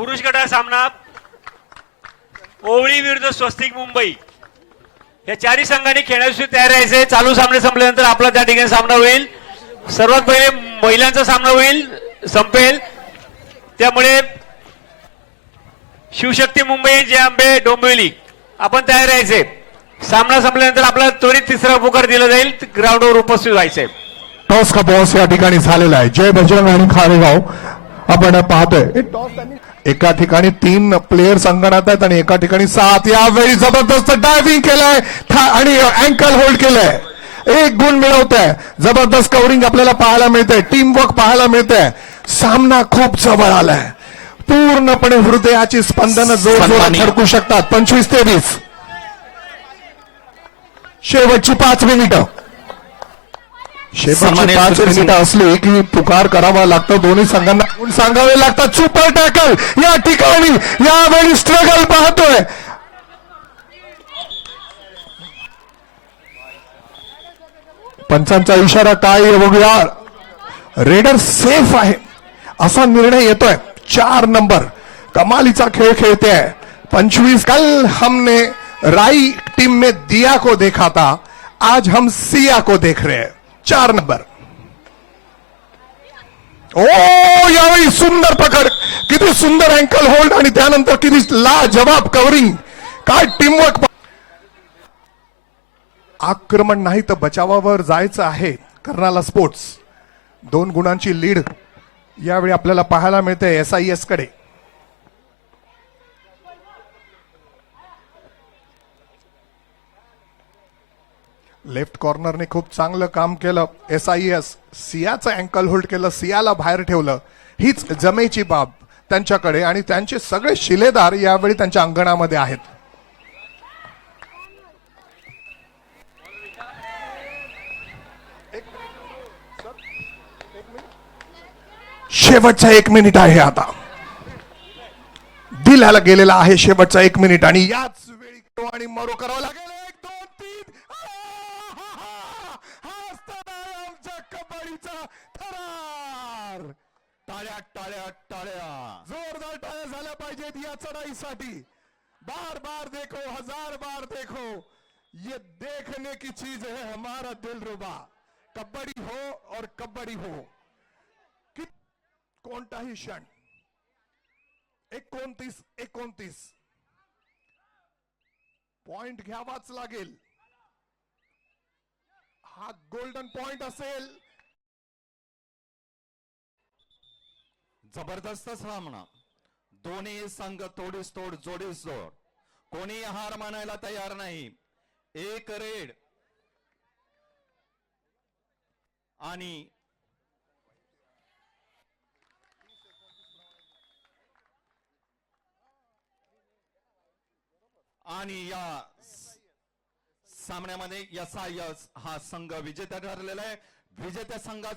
पुरुष गटाचा सामना ओवळी विरुद्ध स्वस्तिक मुंबई या चारही संघांनी खेळण्यासाठी तयार राहायचे। चालू सामने संपल्यानंतर आपला त्या ठिकाणी सामना होईल। सर्वात पहिले महिलांचा सामना होईल, संपेल। त्यामुळे शिवशक्ती मुंबई, जे आंबे डोंबिवली आपण तयार राहायचे। सामना संपल्यानंतर आपल्याला त्वरित तिसरा पुकार दिला जाईल, ग्राउंडवर उपस्थित व्हायचे। टॉस का बॉस या ठिकाणी झालेला आहे। जय बजरंग आणि खारेगाव आपण पाहतोय। एका ठिकाणी 3 प्लेयर संगणत आहेत आणि एका ठिकाणी 7। यावेळी जबरदस्त डायव्हिंग केलंय आणि अँकल होल्ड केलंय, 1 गुण मिळवतंय। जबरदस्त कव्हरिंग आपल्याला पाहायला मिळतंय, टीम वर्क पाहायला मिळतंय। सामना खूप जवळ आलाय, पूर्णपणे हृदयाची स्पंदनं जोरजोरात धडकू शकतात। 25-23 शेवटची 5 मिनिटं। शेवटची 5 मिनिटं असली की पुकार करावा लागतो, दोन्ही संघांना गुण सांगावे लागतात। सुपर टॅकल या ठिकाणी यावेळी स्ट्रगल पाहतोय। पंचांचा इशारा काय आहे बघूया। रेडर सेफ आहे असा निर्णय येतोय। 4 नंबर कमालीचा खेळ खेळते है। 25 कल हमने राई टीम में दिया को देखा था, आज हम सिया को देख रहे हैं। 4 नंबर। ओ यावेळी सुंदर पकड, किती सुंदर अँकल होल्ड आणि त्यानंतर किती लाजवाब कव्हरिंग, काय टीमवर्क। आक्रमण नाही तर बचावावर जायचं आहे कर्नाला स्पोर्ट्स। 2 गुणांची लीड यावेळी आपल्याला पाहायला मिळते SIS कडे। लेफ्ट कॉर्नरने खूप चांगलं काम केलं। SIS सियाचं अँकल होल्ड केलं, सियाला बाहेर ठेवलं। हीच जमेची बाब त्यांच्याकडे आणि त्यांचे सगळे शिलेदार यावेळी त्यांच्या अंगणामध्ये आहेत। शेवटचा 1 मिनिट आहे आता, दिलाला गेलेला आहे शेवटचा 1 मिनिट आणि याच वेळी आणि मरो करावं लागेल। 1 2 3 आमच्या कबड्डीचा थरार। टाळ्या टाळ्या टाळ्या, जोरदार टाळ्या झाल्या पाहिजेत या चढाईसाठी। बार बार देखो, हजार बार देखो, ये देखने की चीज है हमारा दिलरुबा। कबड्डी हो और कबड्डी हो, कोणताही क्षण। 29-29 पॉइंट घ्यावाच लागेल, हा गोल्डन पॉइंट असेल। जबरदस्त सामना, दोन्ही संघ तोडीस तोड जोडीस जोड, कोणी हार मानायला तयार नाही। 1 रेड आणि या सामन्यामध्ये SIS हा संघ विजेता ठरलेला आहे। विजेत्या संघाचा